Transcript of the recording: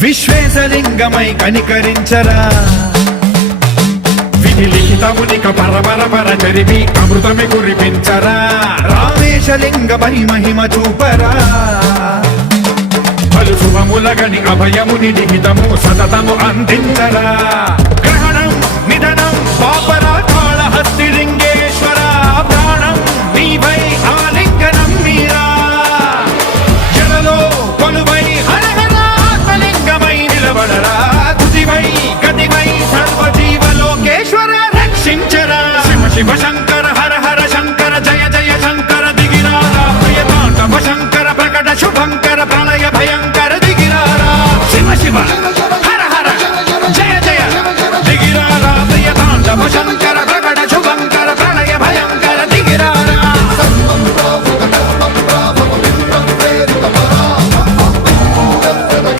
విశ్వేశలింగమై కనికరించరా విధి లిఖితమునిక పరపర చరివి అమృతమి కురిపించరా రామేశలింగమై మహిమ చూపరా పలు శుభములగని అభయముని లిఖితము సతతము అందించరా